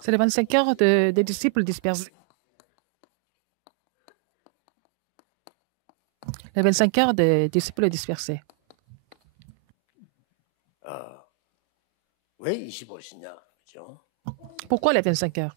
C'est les 25 heures des disciples dispersés. Les 25 heures des disciples dispersés. Pourquoi les 25 heures?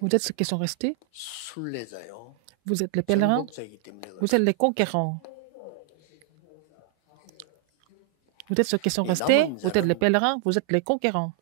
Vous êtes ceux qui sont restés. Vous êtes les pèlerins. Vous êtes les conquérants. Vous êtes ceux qui sont restés. Vous êtes les pèlerins. Vous êtes les conquérants.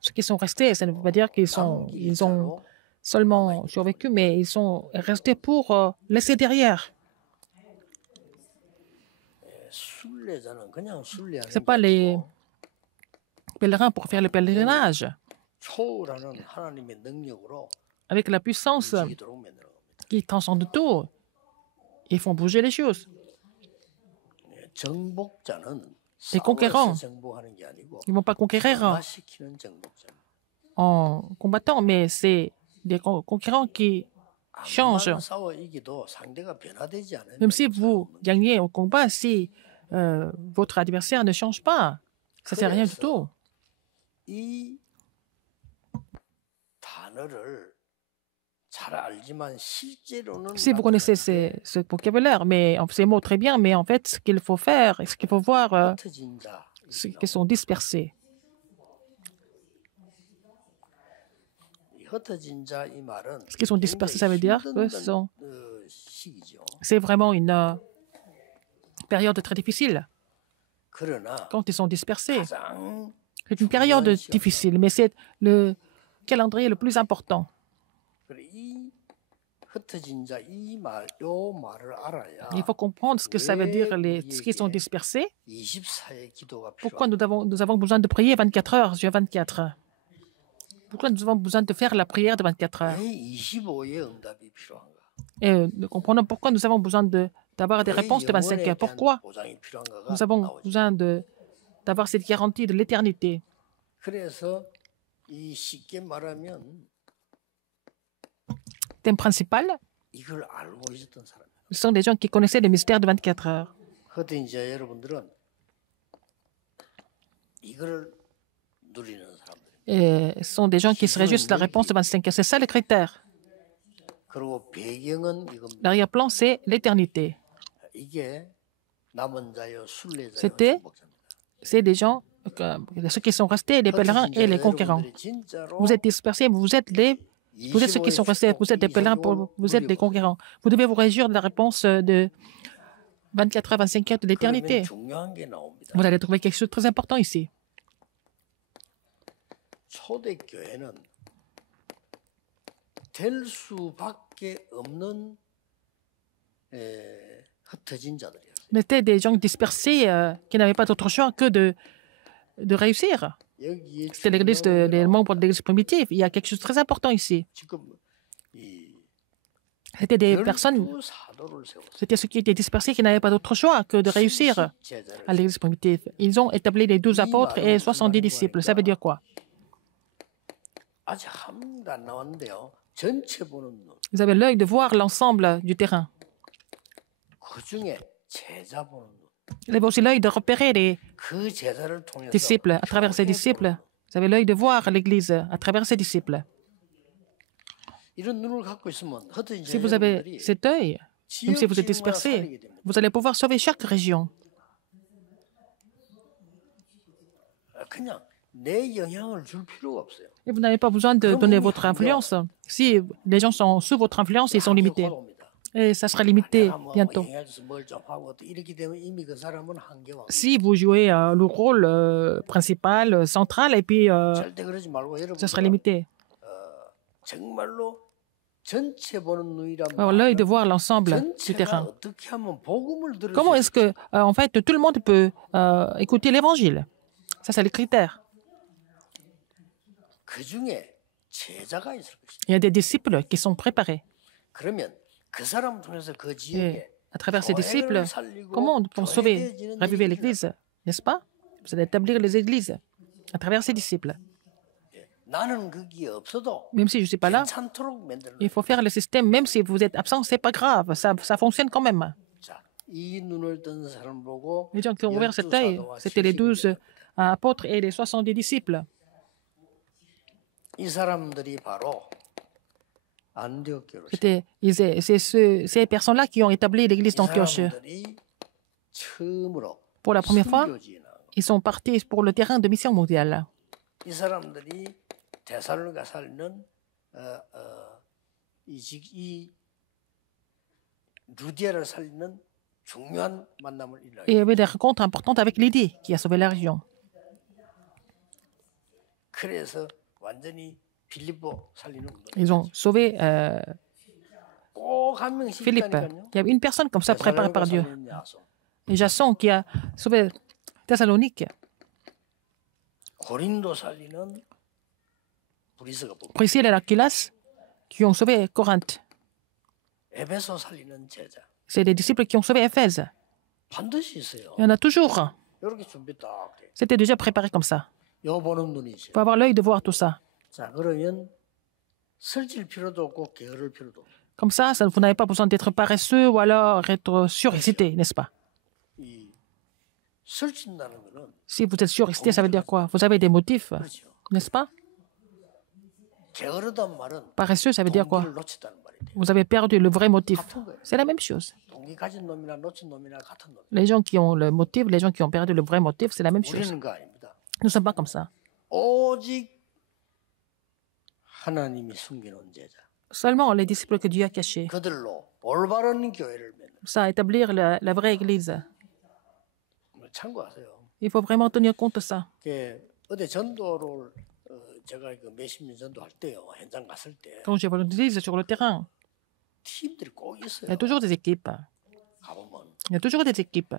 Ceux qui sont restés, ça ne veut pas dire qu'ils ont seulement survécu, mais ils sont restés pour laisser derrière. Ce n'est pas les pèlerins pour faire le pèlerinage. Avec la puissance qui transcende tout, ils font bouger les choses. Les conquérants, ils ne vont pas conquérir en combattant, mais c'est des conquérants qui changent. Même si vous gagnez au combat, si votre adversaire ne change pas, ça ne sert à rien du tout. Si vous connaissez ce vocabulaire, mais ces mots très bien, mais en fait, ce qu'il faut faire, ce qu'il faut voir, ceux qui sont dispersés. Ce qui sont dispersés, ça veut dire que c'est vraiment une période très difficile. Quand ils sont dispersés, c'est une période difficile, mais c'est le calendrier le plus important. Il faut comprendre ce que ça veut dire, ce qui sont dispersés. Pourquoi nous avons besoin de prier 24 heures sur 24? Pourquoi nous avons besoin de faire la prière de 24 heures? Et nous comprenons pourquoi nous avons besoin d'avoir des réponses de 25 heures. Pourquoi nous avons besoin d'avoir cette garantie de l'éternité. Thème principal, ce sont des gens qui connaissaient le mystère de 24 heures. Et ce sont des gens qui se réjouissent de la réponse de 25 heures. C'est ça le critère. L'arrière-plan, c'est l'éternité. C'est des gens, ceux qui sont restés, les pèlerins et les conquérants. Vous êtes dispersés, vous êtes ceux qui sont restés, vous êtes des pèlerins, vous êtes des conquérants. Vous devez vous réjouir de la réponse de 24 heures, 25 heures de l'éternité. Vous allez trouver quelque chose de très important ici. C'était des gens dispersés qui n'avaient pas d'autre choix que de réussir. C'était l'église des membres de l'église primitive. Il y a quelque chose de très important ici. C'était des personnes, c'était ceux qui étaient dispersés qui n'avaient pas d'autre choix que de réussir à l'église primitive. Ils ont établi les 12 apôtres et 70 disciples. Ça veut dire quoi? Vous avez l'œil de voir l'ensemble du terrain. Vous avez aussi l'œil de repérer les disciples à travers ces disciples. Vous avez l'œil de voir l'Église à travers ses disciples. Si vous avez cet œil, même si vous êtes dispersé, vous allez pouvoir sauver chaque région. Et vous n'avez pas besoin de donner votre influence. Si les gens sont sous votre influence, ils sont limités. Et ça sera limité bientôt. Si vous jouez le rôle principal, central, et puis ça sera limité. Alors, l'œil de voir l'ensemble du terrain. Comment est-ce que, en fait, tout le monde peut écouter l'Évangile? Ça, c'est le critère. Il y a des disciples qui sont préparés. Et à travers ces disciples, comment on peut sauver, raviver l'Église, n'est-ce pas? Vous allez établir les églises à travers ces disciples. Même si je ne suis pas là, il faut faire le système. Même si vous êtes absent, ce n'est pas grave. Ça fonctionne quand même. Les gens qui ont ouvert cet œil, c'était les 12 apôtres et les 70 disciples. C'est ces personnes-là qui ont établi l'église d'Antioche. Pour la première fois, ils sont partis pour le terrain de mission mondiale. Et il y avait des rencontres importantes avec Lydie, qui a sauvé la région. Ils ont sauvé Philippe. Il y avait une personne comme ça préparée par Dieu. Et Jason qui a sauvé Thessalonique. Priscille et Aquilas qui ont sauvé Corinthe. C'est des disciples qui ont sauvé Éphèse. Il y en a toujours. C'était déjà préparé comme ça. Il faut avoir l'œil de voir tout ça. Comme ça, vous n'avez pas besoin d'être paresseux ou alors être surexcité, n'est-ce pas? Si vous êtes surexcité, ça veut dire quoi? Vous avez des motifs, n'est-ce pas? Paresseux, ça veut dire quoi? Vous avez perdu le vrai motif. C'est la même chose. Les gens qui ont le motif, les gens qui ont perdu le vrai motif, c'est la même chose. Nous ne sommes pas comme ça. Seulement les disciples que Dieu a cachés. Ça, établir la vraie Église. Il faut vraiment tenir compte de ça. Quand je l'église sur le terrain, il y a toujours des équipes. Il y a toujours des équipes.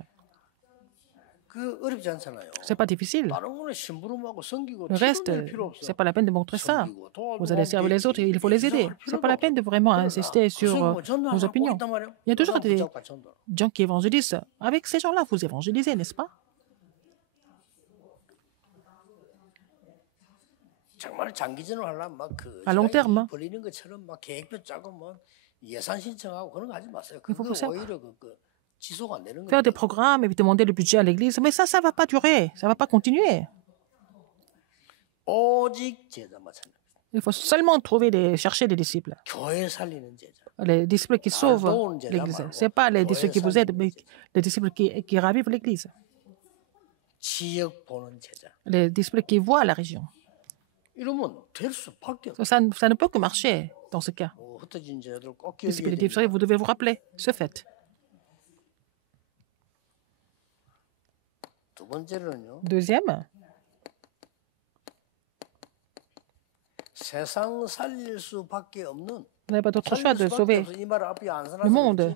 Ce n'est pas difficile. Le reste, ce n'est pas la peine de montrer ça. Vous allez servir les autres et il faut les aider. Ce n'est pas la peine de vraiment insister sur vos opinions. Il y a toujours des gens qui évangélisent. Avec ces gens-là, vous évangélisez, n'est-ce pas? À long terme, il faut faire des programmes et demander le budget à l'Église. Mais ça ne va pas durer, ça ne va pas continuer. Il faut seulement chercher des disciples. Les disciples qui sauvent l'Église. Ce n'est pas les disciples qui vous aident, mais les disciples qui ravivent l'Église. Les disciples qui voient la région. Ça ne peut que marcher dans ce cas. Vous devez vous rappeler ce fait. Deuxième, vous n'avez pas d'autre choix de sauver le monde.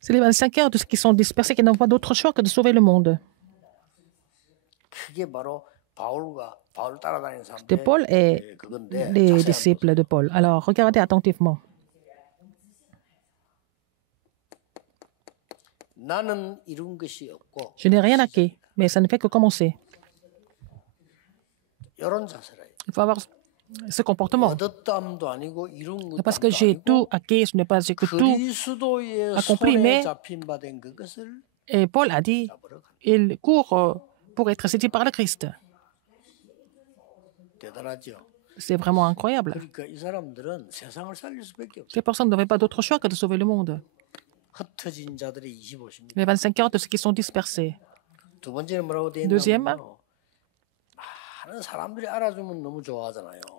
C'est les 25 heures de ceux qui sont dispersés qui n'ont pas d'autre choix que de sauver le monde. C'était Paul et les disciples de Paul. Alors, regardez attentivement. Je n'ai rien acquis, mais ça ne fait que commencer. Il faut avoir ce comportement. Parce que j'ai tout acquis, ce n'est pas que tout accompli, mais et Paul a dit, il court pour être saisi par le Christ. C'est vraiment incroyable. Ces personnes n'avaient pas d'autre choix que de sauver le monde. Les 25 heures de ceux qui sont dispersés. Deuxième,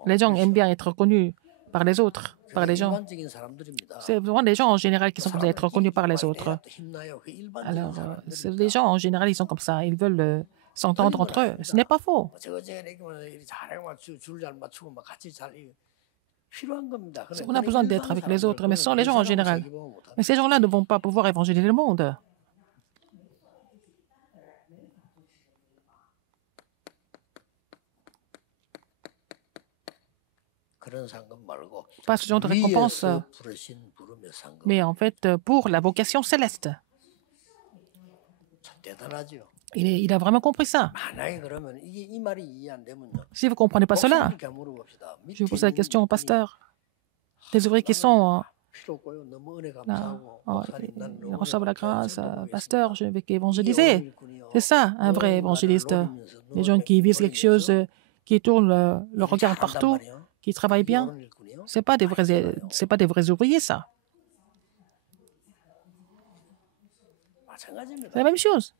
les gens aiment bien être reconnus par les autres, par les gens. C'est vraiment les gens en général qui sont comme ça, être reconnus par les autres. Alors, les gens en général, ils sont comme ça, ils veulent s'entendre entre eux. Ce n'est pas faux. On a besoin d'être avec les autres, mais ce sont les gens en général. Mais ces gens-là ne vont pas pouvoir évangéliser le monde. Pas ce genre de récompense, mais en fait pour la vocation céleste. Il a vraiment compris ça. Si vous ne comprenez pas cela, je vais poser la question au pasteur. Des ouvriers qui sont là, ils reçoivent la grâce. Pasteur, je vais évangéliser. C'est ça, un vrai évangéliste. Les gens qui visent quelque chose, qui tournent le regard partout, qui travaillent bien. Ce n'est pas des vrais ouvriers, ça. C'est la même chose.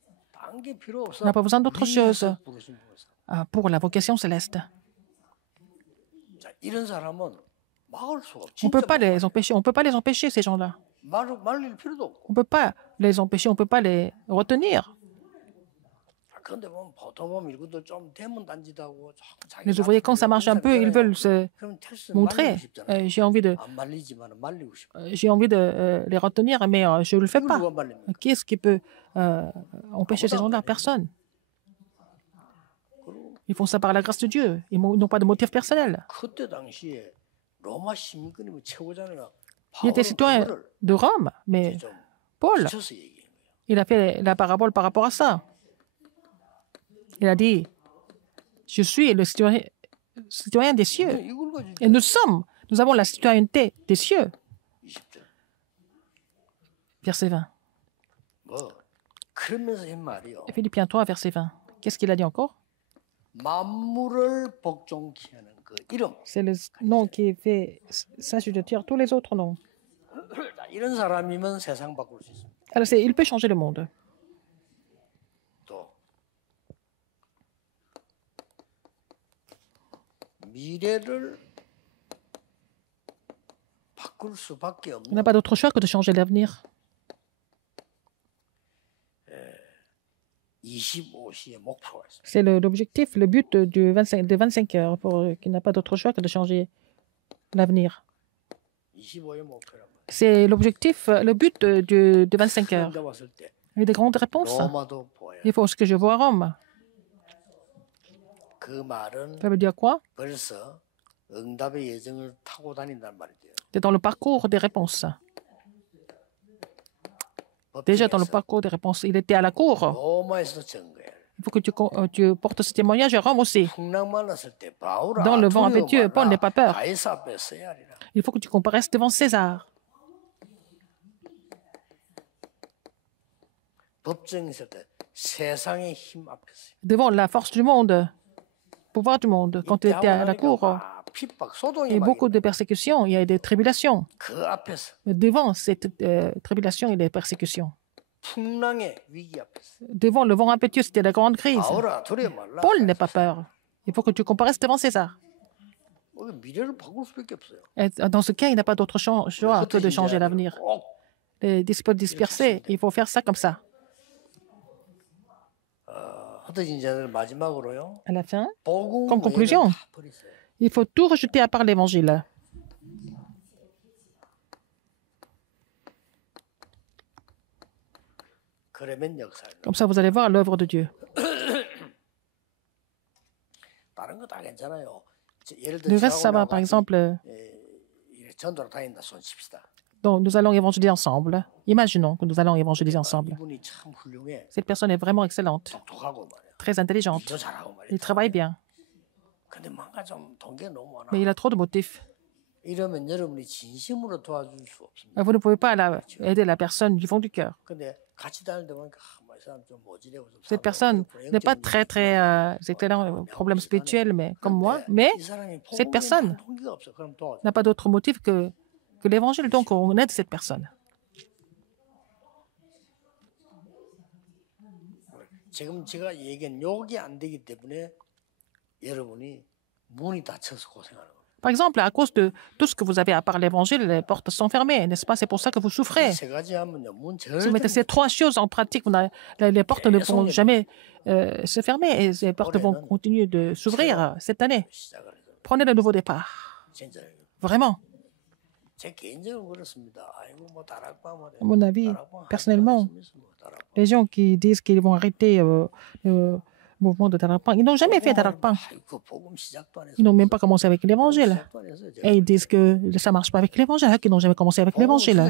On n'a pas besoin d'autre chose pour la vocation céleste. On ne peut pas les empêcher. On ne peut pas les empêcher, ces gens-là. On ne peut pas les empêcher. On ne peut pas les retenir. Les ouvriers, quand ça marche un peu, ils veulent se montrer. J'ai envie de les retenir, mais je ne le fais pas. Qui est-ce qui peut empêcher ces gens-là? Personne. Ils font ça par la grâce de Dieu. Ils n'ont pas de motif personnel. Il était citoyen de Rome, mais Paul, il a fait la parabole par rapport à ça. Il a dit, je suis le citoyen des cieux. Et nous avons la citoyenneté des cieux. Verset 20. Philippiens 3, verset 20. Qu'est-ce qu'il a dit encore? C'est le nom qui fait s'assujettir tous les autres noms. Alors, il peut changer le monde. On n'a pas d'autre choix que de changer l'avenir. C'est l'objectif, le but des 25 heures, qui n'a pas d'autre choix que de changer l'avenir. C'est l'objectif, le but de 25 heures. Il y a des grandes réponses. Il faut ce que je vois à Rome. Ça veut dire quoi? C'est dans le parcours des réponses. Déjà dans le parcours des réponses, il était à la cour. Il faut que tu portes ce témoignage à Rome aussi. Dans le vent impétueux, Paul n'est pas peur. Il faut que tu comparaisses devant César. Devant la force du monde, pouvoir du monde, quand tu étais à la cour, il y a beaucoup de persécutions, il y a des tribulations. Mais devant cette tribulation et les persécutions, devant le vent impétueux, c'était la grande crise. Paul n'a pas peur. Il faut que tu comparaisses devant César. Et dans ce cas, il n'a pas d'autre choix que de changer l'avenir. Les disciples dispersés, il faut faire ça comme ça. À la fin, comme conclusion, il faut tout rejeter à part l'Évangile. Comme ça, vous allez voir l'œuvre de Dieu. Le reste, ça va. Par exemple, donc, nous allons évangéliser ensemble. Imaginons que nous allons évangéliser ensemble. Cette personne est vraiment excellente, très intelligente. Il travaille bien. Mais il a trop de motifs. Vous ne pouvez pas aider la personne du fond du cœur. Cette personne n'est pas très excellent, problème spirituel, mais comme moi. Mais cette personne n'a pas d'autre motif que l'Évangile. Donc, on aide cette personne. Par exemple, à cause de tout ce que vous avez à part l'Évangile, les portes sont fermées, n'est-ce pas? C'est pour ça que vous souffrez. Si vous mettez ces trois choses en pratique, les portes ne pourront jamais se fermer et les portes vont continuer de s'ouvrir cette année. Prenez le nouveau départ. Vraiment. À mon avis, personnellement, les gens qui disent qu'ils vont arrêter le mouvement de Darakpan, ils n'ont jamais fait Darakpan. Ils n'ont même pas commencé avec l'Évangile. Et ils disent que ça ne marche pas avec l'Évangile, qu'ils n'ont jamais commencé avec l'Évangile.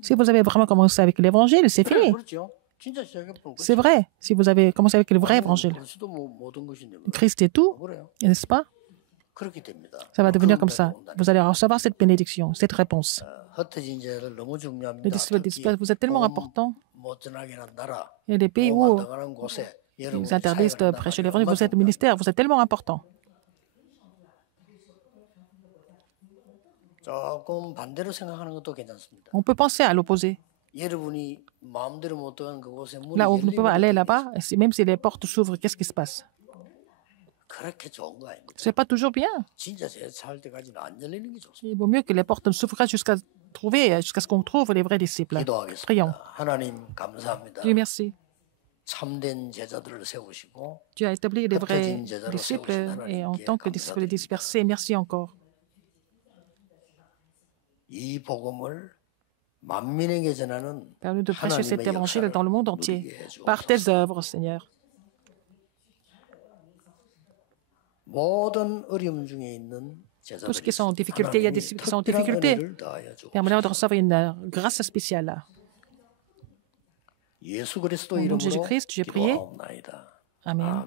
Si vous avez vraiment commencé avec l'Évangile, c'est fini. C'est vrai, si vous avez commencé avec le vrai évangile. Christ est tout, n'est-ce pas? Ça va devenir comme ça. Vous allez recevoir cette bénédiction, cette réponse. Les disciples, vous êtes tellement importants. Il y a des pays où ils interdisent de prêcher l'évangile. Vous êtes ministère, vous êtes tellement important. On peut penser à l'opposé. Là où vous ne pouvez pas aller là-bas, même si les portes s'ouvrent, qu'est-ce qui se passe? Ce n'est pas toujours bien. Il vaut mieux que les portes ne s'ouvrent jusqu'à ce qu'on trouve les vrais disciples. Prions. Dieu merci. Tu as établi les vrais disciples et en tant que disciples dispersés, merci encore. Permets de prêcher cet évangile dans le monde entier par tes œuvres, Seigneur. Tous ceux qui sont en difficulté, il y a des disciples qui sont en difficulté. Permets-leur de recevoir une grâce spéciale. Au nom de Jésus-Christ, j'ai prié. Amen.